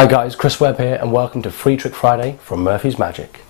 Hi guys, Chris Webb here and welcome to Free Trick Friday from Murphy's Magic.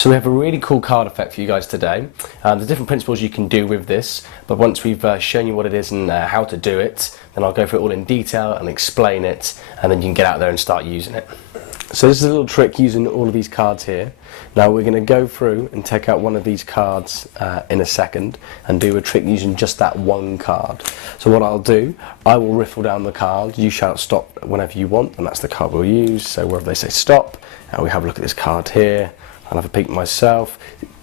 So we have a really cool card effect for you guys today. There's different principles you can do with this, but once we've shown you what it is and how to do it, then I'll go through it all in detail and explain it, and then you can get out there and start using it. So this is a little trick using all of these cards here. Now we're going to go through and take out one of these cards in a second and do a trick using just that one card. So what I'll do, I will riffle down the card, you shout stop whenever you want, and that's the card we'll use. So wherever they say stop, and we have a look at this card here, I'll have a peek myself,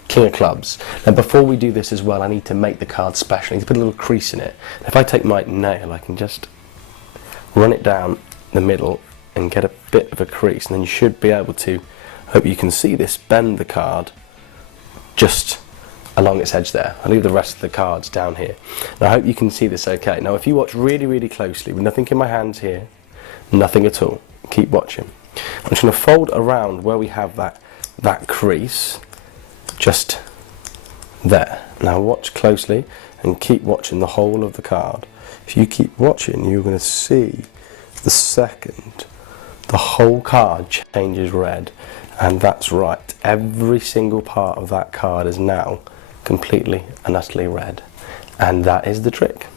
King of Clubs. Now before we do this as well, I need to make the card special. I need to put a little crease in it. If I take my nail, I can just run it down the middle and get a bit of a crease, and then you should be able to, hope you can see this, bend the card just along its edge there. I'll leave the rest of the cards down here. Now I hope you can see this okay. Now if you watch really closely, with nothing in my hands here, nothing at all, keep watching. I'm just going to fold around where we have that crease, just there. Now watch closely and keep watching the whole of the card. If you keep watching, you're going to see the second the whole card changes red, and that's right, every single part of that card is now completely and utterly red, and that is the trick.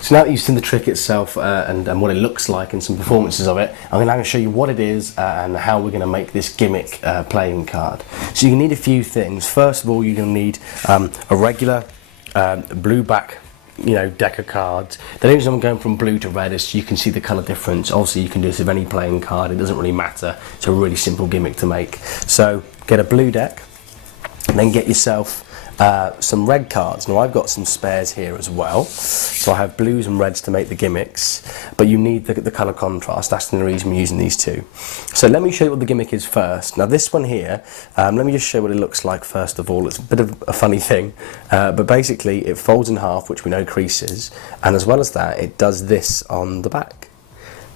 So now that you've seen the trick itself and what it looks like and some performances of it, I'm going to show you what it is and how we're going to make this gimmick playing card. So you need a few things. First of all, you're going to need a regular blue back deck of cards. The only reason I'm going from blue to red is so you can see the colour difference. Obviously you can do this with any playing card, it doesn't really matter. It's a really simple gimmick to make. So get a blue deck, and then get yourself some red cards. Now I've got some spares here as well, so I have blues and reds to make the gimmicks, but you need the colour contrast. That's the reason we're using these two. So let me show you what the gimmick is first. Now this one here, let me just show what it looks like first of all. It's a bit of a funny thing, but basically it folds in half, which we know creases, and as well as that it does this on the back.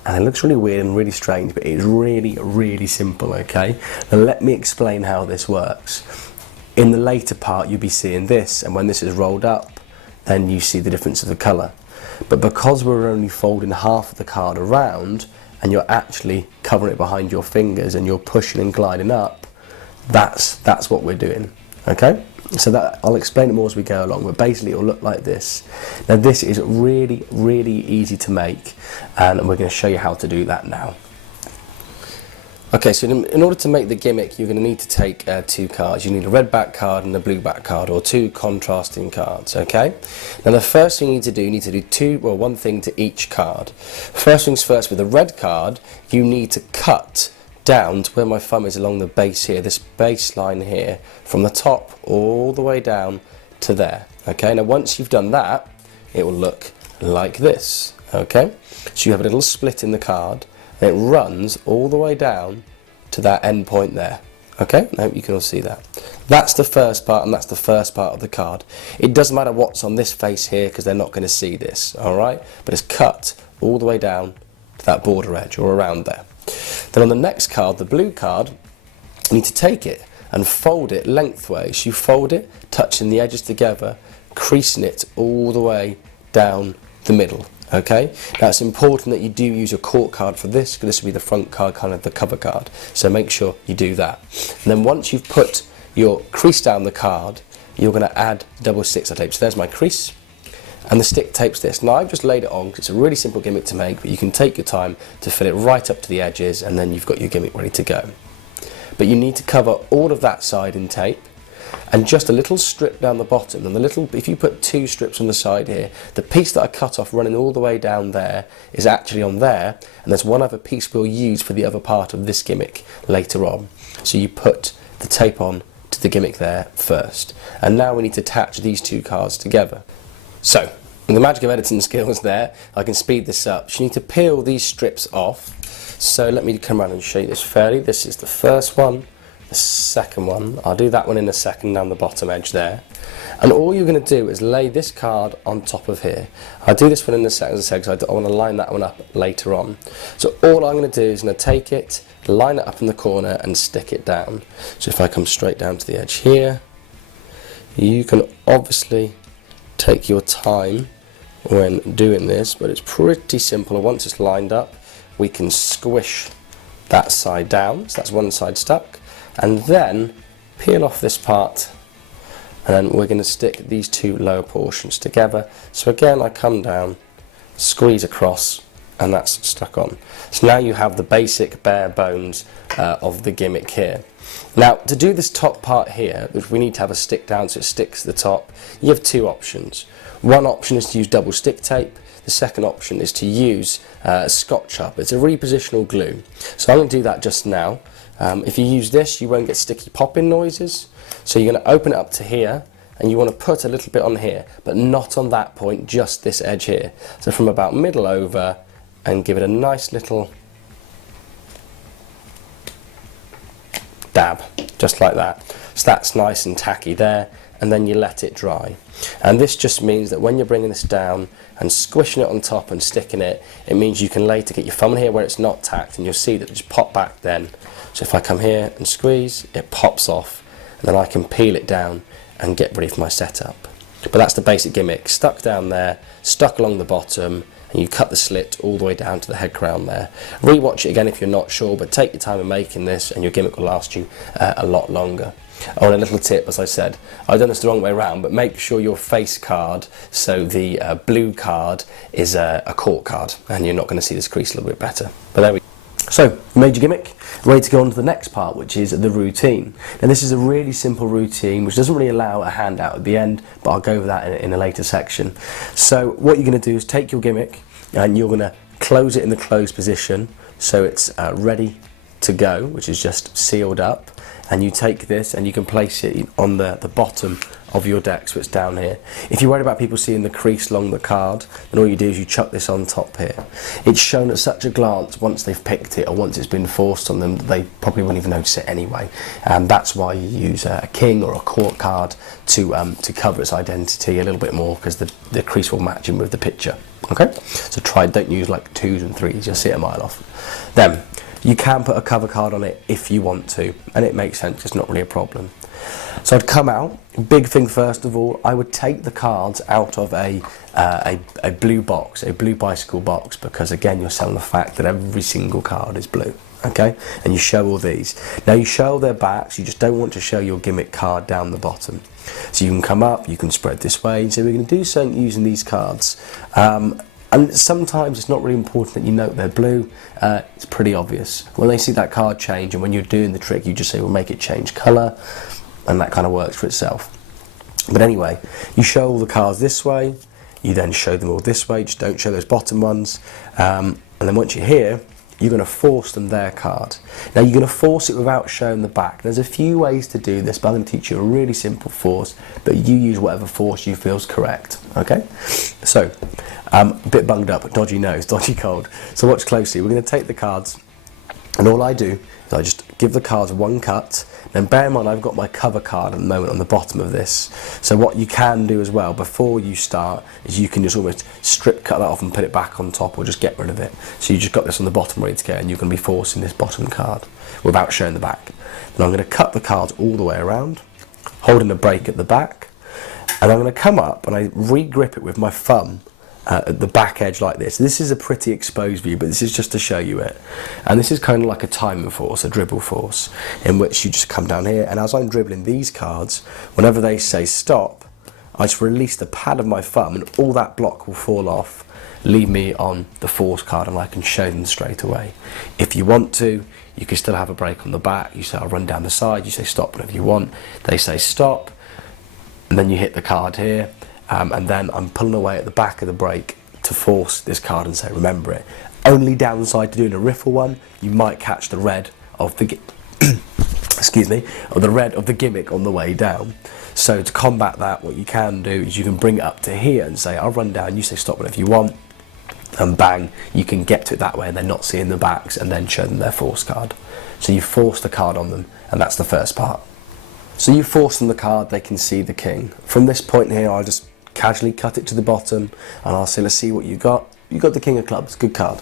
And it looks really weird and really strange, but it's really simple, okay? Now let me explain how this works. In the later part you'll be seeing this, and when this is rolled up then you see the difference of the colour. But because we're only folding half of the card around and you're actually covering it behind your fingers and you're pushing and gliding up, that's what we're doing, okay? So that I'll explain it more as we go along, but basically it'll look like this. Now this is really easy to make, and we're going to show you how to do that now. Okay, so in order to make the gimmick, you're going to need to take two cards. You need a red back card and a blue back card, or two contrasting cards, okay? Now the first thing you need to do one thing to each card. First things first, with a red card, you need to cut down to where my thumb is along the base here, this base line here, from the top all the way down to there, okay? Now once you've done that, it will look like this, okay? So you have a little split in the card, and it runs all the way down to that end point there. Okay, I hope you can all see that. That's the first part, and that's the first part of the card. It doesn't matter what's on this face here because they're not going to see this, alright? But it's cut all the way down to that border edge or around there. Then on the next card, the blue card, you need to take it and fold it lengthways. You fold it, touching the edges together, creasing it all the way down the middle. Okay, now it's important that you do use your court card for this, because this will be the front card, kind of the cover card, so make sure you do that. And then once you've put your crease down the card, you're going to add double stick tape. So there's my crease, and the stick tape's this. Now I've just laid it on because it's a really simple gimmick to make, but you can take your time to fill it right up to the edges, and then you've got your gimmick ready to go. But you need to cover all of that side in tape, and just a little strip down the bottom, and if you put two strips on the side here, the piece that I cut off running all the way down there is actually on there, and there's one other piece we'll use for the other part of this gimmick later on. So you put the tape on to the gimmick there first, and now we need to attach these two cards together. So with the magic of editing skills there, I can speed this up. So you need to peel these strips off. So let me come around and show you this fairly. This is the first one, the second one. I'll do that one in a second down the bottom edge there. And all you're going to do is lay this card on top of here. I'll do this one in a second, as I said, because I want to line that one up later on. So all I'm going to do is going to take it, line it up in the corner and stick it down. So if I come straight down to the edge here, you can obviously take your time when doing this, but it's pretty simple. Once it's lined up, we can squish that side down, so that's one side stuck, and then peel off this part, and then we're going to stick these two lower portions together. So again, I come down, squeeze across, and that's stuck on. So now you have the basic bare bones of the gimmick here. Now, to do this top part here, which we need to have a stick down so it sticks to the top, you have two options. One option is to use double stick tape. The second option is to use Scotch Up. It's a repositional glue. So I'm going to do that just now. If you use this, you won't get sticky popping noises. So you're going to open it up to here, and you want to put a little bit on here, but not on that point, just this edge here. So from about middle over, and give it a nice little dab, just like that. So that's nice and tacky there, and then you let it dry. And this just means that when you're bringing this down and squishing it on top and sticking it, it means you can later get your thumb in here where it's not tacked, and you'll see that it just pop back then. So if I come here and squeeze, it pops off, and then I can peel it down and get ready for my setup. But that's the basic gimmick, stuck down there, stuck along the bottom, and you cut the slit all the way down to the head crown there. Rewatch it again if you're not sure, but take your time in making this and your gimmick will last you a lot longer. Oh, and a little tip, as I said, I've done this the wrong way around, but make sure your face card, so the blue card, is a court card, and you're not going to see this crease a little bit better. But there we go. So, made your gimmick, ready to go on to the next part, which is the routine. Now this is a really simple routine which doesn't really allow a handout at the end, but I'll go over that in a later section. So what you're going to do is take your gimmick and you're going to close it in the closed position so it's ready to go, which is just sealed up, and you take this and you can place it on the bottom of your deck, so it's down here. If you're worried about people seeing the crease along the card, then all you do is you chuck this on top here. It's shown at such a glance once they've picked it or once it's been forced on them that they probably won't even notice it anyway, and that's why you use a king or a court card to cover its identity a little bit more, because the crease will match in with the picture. Okay, so don't use like 2s and 3s, you'll see it a mile off. Then you can put a cover card on it if you want to, and it makes sense, it's not really a problem. So I'd come out, big thing first of all, I would take the cards out of a blue box, a blue bicycle box, because again you're selling the fact that every single card is blue, okay? And you show all these. Now you show their backs, you just don't want to show your gimmick card down the bottom. So you can come up, you can spread this way, so we're going to do something using these cards. And sometimes it's not really important that you note they're blue, it's pretty obvious. When they see that card change, and when you're doing the trick, you just say, well, make it change colour, and that kind of works for itself. But anyway, you show all the cards this way, you then show them all this way, just don't show those bottom ones, and then once you're here, you're going to force them their card. Now you're going to force it without showing the back. There's a few ways to do this, but I'm going to teach you a really simple force, but you use whatever force you feel is correct, okay? So, a bit bunged up, dodgy nose, dodgy cold. So watch closely, we're going to take the cards, and all I do is I just give the cards one cut. Then bear in mind I've got my cover card at the moment on the bottom of this. So what you can do as well before you start is you can just almost cut that off and put it back on top, or just get rid of it. So you just got this on the bottom ready to go, and you're going to be forcing this bottom card without showing the back. Then I'm going to cut the cards all the way around, holding a break at the back, and I'm going to come up and I re-grip it with my thumb at the back edge like this. This is a pretty exposed view, but this is just to show you it. And this is kind of like a timing force, a dribble force, in which you just come down here, and as I'm dribbling these cards, whenever they say stop, I just release the pad of my thumb and all that block will fall off, leave me on the force card, and I can show them straight away. If you want to, you can still have a break on the back. You say I'll run down the side, you say stop whenever you want, they say stop, and then you hit the card here. And then I'm pulling away at the back of the break to force this card and say, remember it. Only downside to doing a riffle one, you might catch the red of the excuse me, or the red of the gimmick on the way down. So to combat that, what you can do is you can bring it up to here and say, I'll run down, you say stop whenever you want. and bang, you can get to it that way and they're not seeing the backs, and then show them their force card. So you force the card on them, and that's the first part. So you force them the card, they can see the king. From this point here, I'll just casually cut it to the bottom, and I'll say, let's see what you got. You got the king of clubs, good card.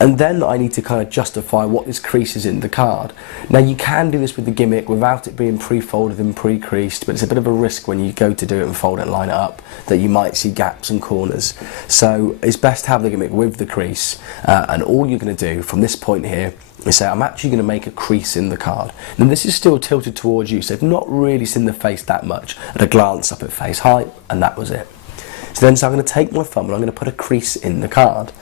And then I need to kind of justify what this crease is in the card. Now you can do this with the gimmick without it being pre-folded and pre-creased, but it's a bit of a risk when you go to do it and fold it and line it up that you might see gaps and corners. So it's best to have the gimmick with the crease, and all you're going to do from this point here is say, I'm actually going to make a crease in the card. And this is still tilted towards you, so I've not really seen the face that much. At a glance up at face height, and that was it. So I'm going to take my thumb and I'm going to put a crease in the card.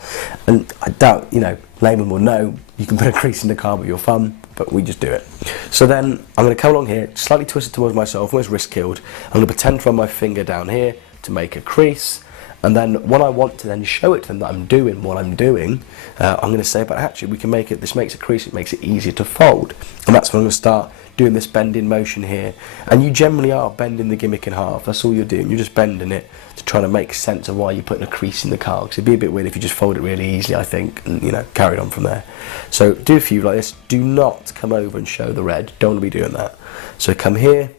And I doubt, layman will know you can put a crease in the card with your thumb, but we just do it. So then I'm going to come along here, slightly twist it towards myself, almost wrist killed. I'm going to pretend to run my finger down here to make a crease. And then when I want to then show it to them that I'm doing what I'm doing, I'm going to say, but actually we can make it, this makes a crease, it makes it easier to fold. And that's when I'm going to start doing this bending motion here. And you generally are bending the gimmick in half, that's all you're doing, you're just bending it to try to make sense of why you're putting a crease in the card. Because it'd be a bit weird if you just fold it really easily, I think, and carried on from there. So do a few like this, do not come over and show the red, don't want to be doing that. So come here,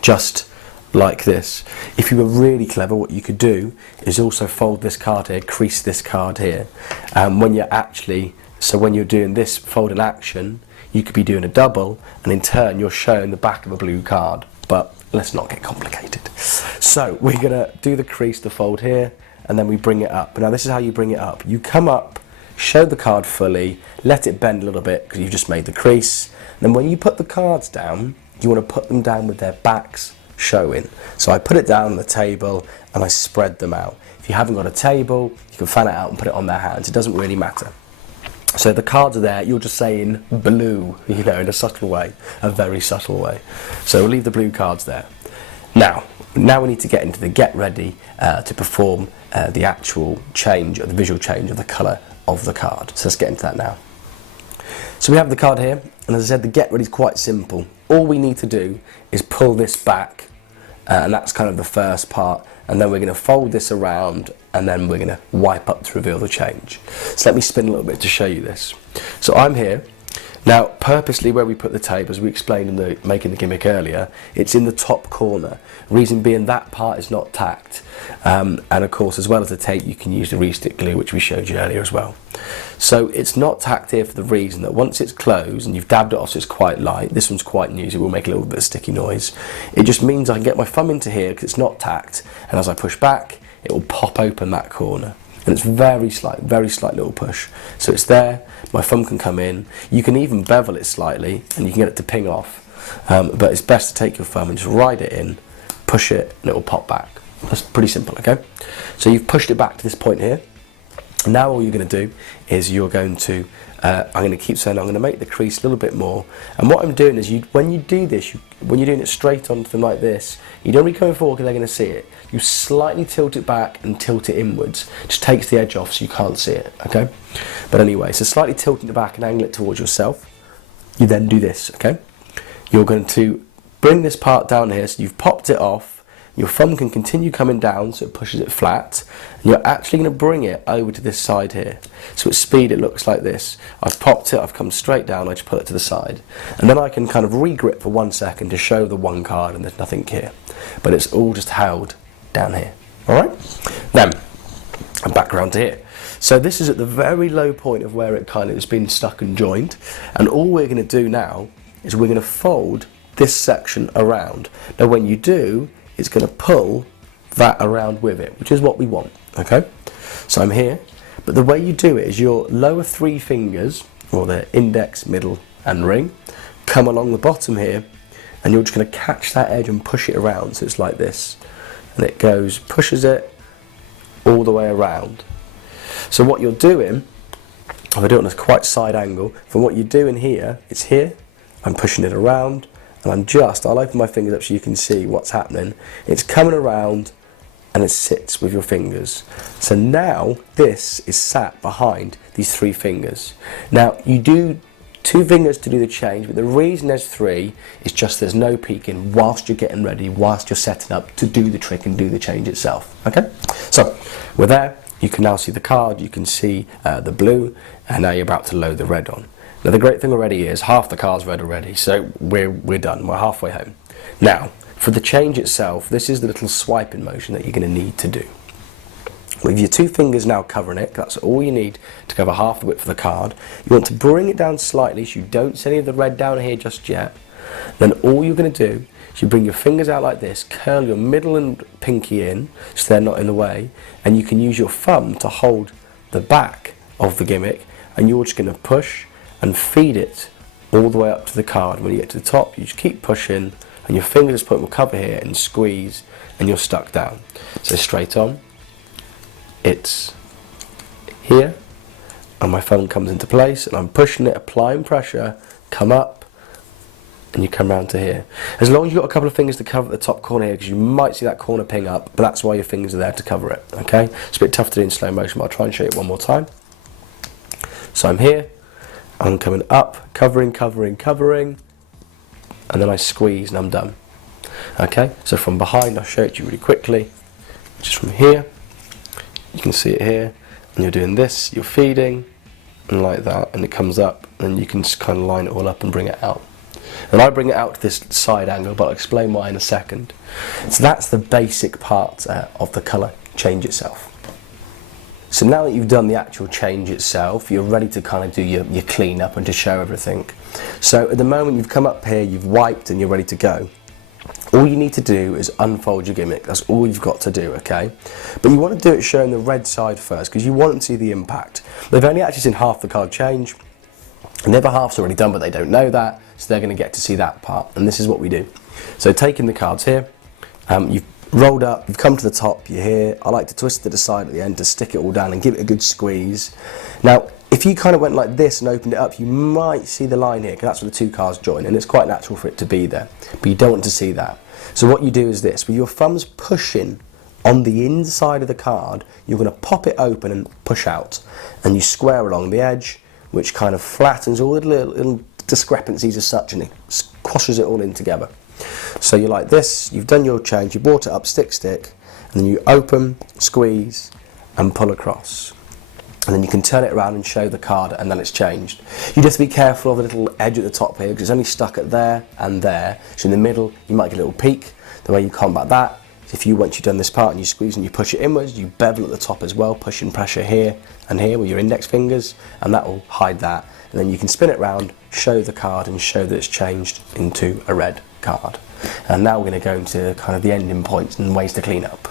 just like this. If you were really clever, what you could do is also fold this card here, crease this card here. When you're doing this folding action, you could be doing a double, and in turn you're showing the back of a blue card. But let's not get complicated. So we're gonna do the crease, the fold here, and then we bring it up. Now this is how you bring it up. You come up, show the card fully, let it bend a little bit because you've just made the crease. Then when you put the cards down, you want to put them down with their backs showing. So I put it down on the table and I spread them out. If you haven't got a table, you can fan it out and put it on their hands. It doesn't really matter. So the cards are there, you're just saying blue, in a subtle way, a very subtle way. So we'll leave the blue cards there. Now we need to get into the get ready to perform the actual change, or the visual change of the colour of the card. So let's get into that now. So we have the card here, and as I said, the get ready is quite simple. All we need to do is pull this back, and that's kind of the first part, and then we're going to fold this around, and then we're going to wipe up to reveal the change. So let me spin a little bit to show you this. So I'm here. Now purposely where we put the tape, as we explained in the making the gimmick earlier, it's in the top corner. Reason being that part is not tacked, and of course as well as the tape you can use the re-stick glue, which we showed you earlier as well. So it's not tacked here for the reason that once it's closed and you've dabbed it off so it's quite light, this one's quite new so it will make a little bit of sticky noise, it just means I can get my thumb into here because it's not tacked, and as I push back it will pop open that corner. And it's very slight little push. So it's there, my thumb can come in, you can even bevel it slightly and you can get it to ping off, but it's best to take your thumb and just ride it in, push it, and it will pop back. That's pretty simple, okay? So you've pushed it back to this point here. Now all you're going to do is you're going to, I'm going to keep saying I'm going to make the crease a little bit more, and what I'm doing is when you do this, when you're doing it straight onto them like this, you don't really come forward because they're going to see it. You slightly tilt it back and tilt it inwards. Just takes the edge off so you can't see it, okay? But anyway, so slightly tilting it back and angle it towards yourself. You then do this, okay? You're going to bring this part down here, so you've popped it off. Your thumb can continue coming down so it pushes it flat, and you're actually going to bring it over to this side here. So at speed it looks like this. I've popped it, I've come straight down, I just put it to the side. And then I can kind of re-grip for 1 second to show the one card and there's nothing here. But it's all just held down here. Alright? Then, I'm back around to here. So this is at the very low point of where it kind of has been stuck and joined. And all we're going to do now is we're going to fold this section around. Now when you do, it's going to pull that around with it, which is what we want, okay? So I'm here, but the way you do it is your lower 3 fingers, or the index, middle and ring, come along the bottom here, and you're just going to catch that edge and push it around, so it's like this. And it goes, pushes it all the way around. So what you're doing, if I do it on a quite side angle, from what you're doing here, it's here, I'm pushing it around, and I'll open my fingers up so you can see what's happening. It's coming around and it sits with your fingers. So now this is sat behind these 3 fingers. Now you do 2 fingers to do the change, but the reason there's 3 is just there's no peeking whilst you're getting ready, whilst you're setting up to do the trick and do the change itself. Okay? So we're there. you can now see the card, you can see the blue, and now you're about to load the red on. Now the great thing already is half the card's red already, so we're done, we're halfway home. Now, for the change itself, this is the little swiping motion that you're going to need to do. With your two fingers now covering it, that's all you need to cover half the width of the card. You want to bring it down slightly so you don't see any of the red down here just yet. Then all you're going to do is you bring your fingers out like this, curl your middle and pinky in so they're not in the way, and you can use your thumb to hold the back of the gimmick, and you're just going to push and feed it all the way up to the card. When you get to the top, you just keep pushing, and your finger at this point will cover here and squeeze, and you're stuck down. So straight on, it's here, and my thumb comes into place, and I'm pushing it, applying pressure, come up, and you come round to here. As long as you've got a couple of fingers to cover the top corner here, because you might see that corner ping up, but that's why your fingers are there to cover it, okay? It's a bit tough to do in slow motion, but I'll try and show you it one more time. So I'm here, I'm coming up, covering, covering, covering, and then I squeeze and I'm done. Okay, so from behind, I'll show it to you really quickly. Just from here, you can see it here, and you're doing this, you're feeding, and like that, and it comes up, and you can just kind of line it all up and bring it out. And I bring it out to this side angle, but I'll explain why in a second. So that's the basic part of the colour change itself. So now that you've done the actual change itself, you're ready to kind of do your clean up and to show everything. So at the moment you've come up here, you've wiped and you're ready to go. All you need to do is unfold your gimmick. That's all you've got to do, okay? But you want to do it showing the red side first, because you want them to see the impact. They've only actually seen half the card change, and the other half's already done, but they don't know that, so they're going to get to see that part. And this is what we do. So taking the cards here, you've rolled up, you've come to the top, you're here. I like to twist it to the side at the end to stick it all down and give it a good squeeze. Now, if you kind of went like this and opened it up, you might see the line here, because that's where the two cards join, and it's quite natural for it to be there, but you don't want to see that. So what you do is this, with your thumbs pushing on the inside of the card, you're going to pop it open and push out, and you square along the edge, which kind of flattens all the little discrepancies as such, and it squashes it all in together. So you're like this, you've done your change, you brought it up stick, and then you open, squeeze, and pull across. And then you can turn it around and show the card, and then it's changed. You just have to be careful of the little edge at the top here, because it's only stuck at there and there. So in the middle, you might get a little peak. The way you combat that is if you, once you've done this part and you squeeze and you push it inwards, you bevel at the top as well, pushing pressure here and here with your index fingers, and that will hide that. And then you can spin it around, show the card, and show that it's changed into a red card. And now we're going to go into kind of the ending points and ways to clean up.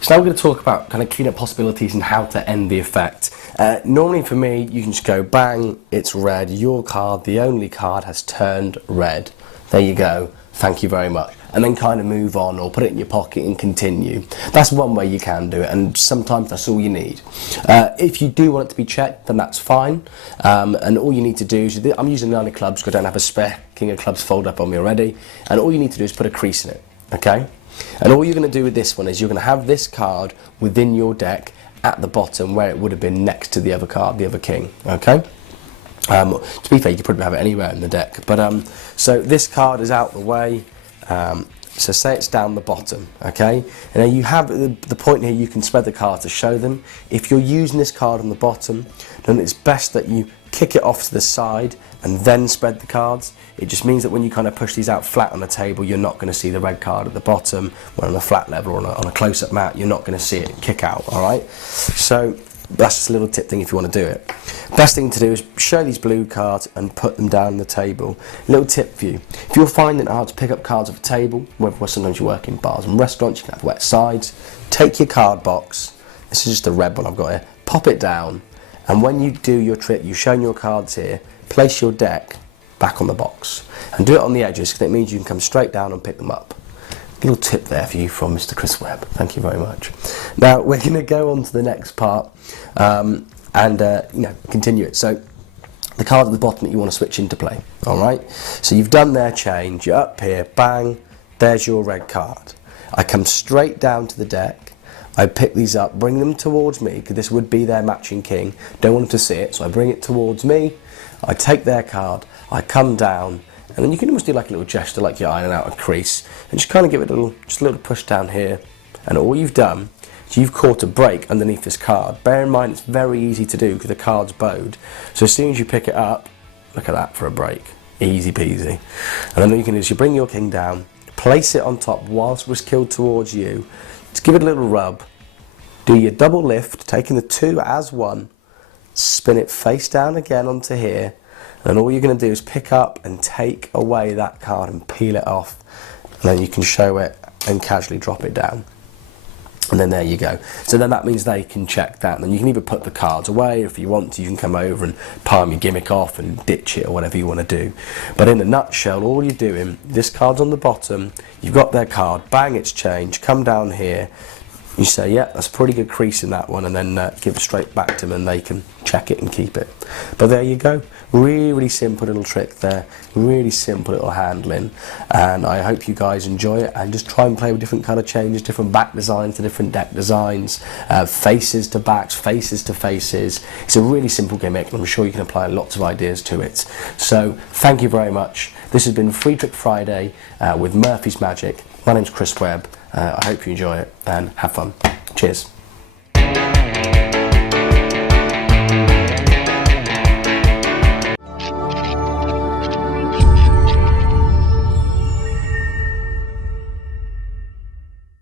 So now we're going to talk about kind of cleanup possibilities and how to end the effect. Normally for me, you can just go bang, it's red, your card, the only card, has turned red. There you go, thank you very much. And then kind of move on or put it in your pocket and continue. That's one way you can do it, and sometimes that's all you need. If you do want it to be checked, then that's fine. And all you need to do is, I'm using 9 of clubs because I don't have a spare king of clubs fold up on me already. And all you need to do is put a crease in it, okay? And all you're going to do with this one is you're going to have this card within your deck at the bottom where it would have been next to the other card, the other king, okay? To be fair, you could probably have it anywhere in the deck. But so this card is out the way. So say it's down the bottom, okay? And then you have the point here, you can spread the card to show them. If you're using this card on the bottom, then it's best that you kick it off to the side and then spread the cards. It just means that when you kind of push these out flat on the table, you're not going to see the red card at the bottom. When on a flat level or on a close-up mat, you're not going to see it kick out, all right? So that's just a little tip thing if you want to do it. Best thing to do is show these blue cards and put them down on the table. Little tip for you. If you're finding it hard to pick up cards off a table, whether sometimes you work in bars and restaurants, you can have wet sides, take your card box, this is just a red one I've got here, pop it down, and when you do your trick, you've shown your cards here, place your deck back on the box. And do it on the edges, because it means you can come straight down and pick them up. Little tip there for you from Mr. Chris Webb. Thank you very much. Now we're going to go on to the next part and continue it. So the card at the bottom that you want to switch into play. All right. So you've done their change. You're up here. Bang. There's your red card. I come straight down to the deck. I pick these up, bring them towards me, because this would be their matching king. Don't want them to see it, so I bring it towards me. I take their card. I come down. And then you can almost do like a little gesture, like you're ironing out a crease, and just kind of give it a little push down here. And all you've done So you've caught a break underneath this card. Bear in mind it's very easy to do because the card's bowed. So as soon as you pick it up, look at that for a break. Easy peasy. And then what you can do is you bring your king down, place it on top whilst it was killed towards you. Just give it a little rub. Do your double lift, taking the 2 as 1. Spin it face down again onto here. And all you're going to do is pick up and take away that card and peel it off. And then you can show it and casually drop it down. And then there you go. So then that means they can check that. And then you can either put the cards away, or if you want to, you can come over and palm your gimmick off and ditch it or whatever you want to do. But in a nutshell, all you're doing, this card's on the bottom, you've got their card, bang, it's changed, come down here, you say, yeah, that's a pretty good crease in that one, and then give it straight back to them and they can check it and keep it. But there you go. Really, really simple little trick there. Really simple little handling. And I hope you guys enjoy it and just try and play with different colour changes, different back designs to different deck designs, faces to backs, faces to faces. It's a really simple gimmick and I'm sure you can apply lots of ideas to it. So thank you very much. This has been Free Trick Friday with Murphy's Magic. My name's Chris Webb. I hope you enjoy it and have fun. Cheers.